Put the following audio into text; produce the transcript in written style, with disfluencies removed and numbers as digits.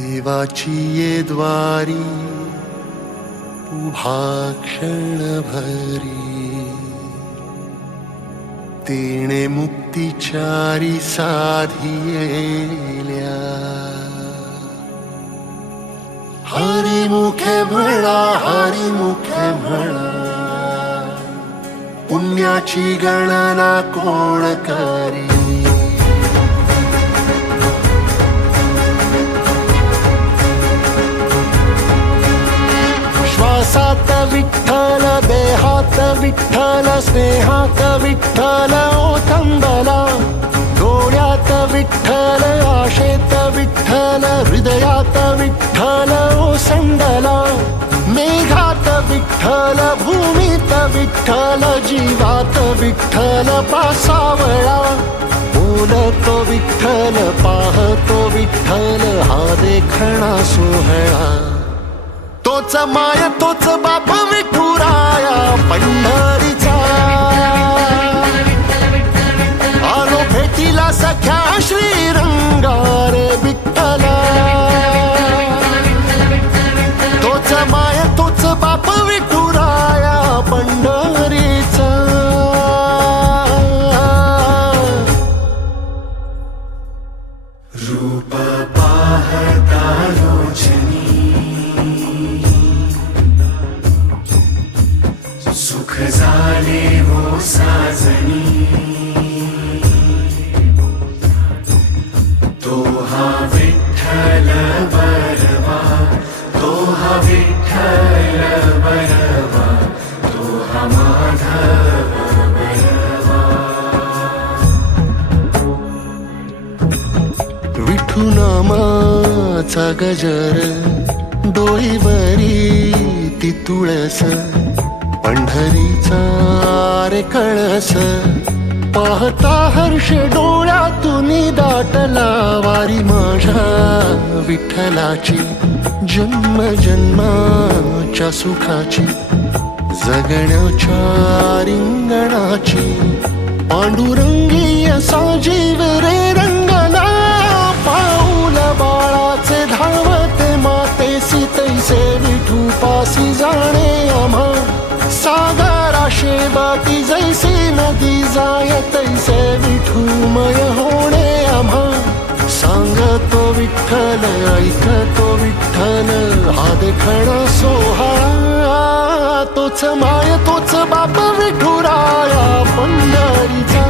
देवाची ये द्वारी उभा क्षणभरी, तेणे मुक्तिचारी साधियेल्या. हरी मुखे म्हणा, हरी मुखे म्हणा, पुण्याची गणना कोण करी. श्वासात विठ्ठल, देहात विठ्ठल, स्नेहात विठ्ठल ओथंबला. डोळ्यात विठ्ठल, आशेत विठ्ठल, हृदयात विठ्ठल ओसंडला. मेघात विठ्ठल, भूमीत विठ्ठल, जीवात विठ्ठल पासावळा. बोलतो विठ्ठल, पाहतो विठ्ठल, हा देखणा सोहळा. तोच माय तोच बाप विठुराया पंढरीचा. आलो भेटीला सख्या श्रीरंगारे विठ्ठला. तोच माय तोच बाप विठुराया पंढरीचा. रूप पाहता लोचनी, सुख झाले हो साजनी. तो हा विठ्ठल बरवा, तो हा विठ्ठल बरवा, तो हा माधव बरवा. विठू नामाचा गजर, डोईवरी ती तुळस. पंढरीचा रे कळस, पाहता हर्ष डोळ्यातून दाटला. वारी माझ्या विठ्ठलाची, जन्म जन्माच्या सुखाची, जगण्याच्या रिंगणाची. पांडुरंगीय साजीव रे रंगला. पाऊल बाळाचे धावते मातेसी, तैसे विठू पासी जाणे आम्हा. सागराशे बाटी जैसे नदी जाय, तैसे विठूमय होणे आम्हा. सांगतो विठ्ठल, ऐकतो विठ्ठल, हा देखणा सोहळा. तोच माय तोच बाप विठुराया पंढरीचा.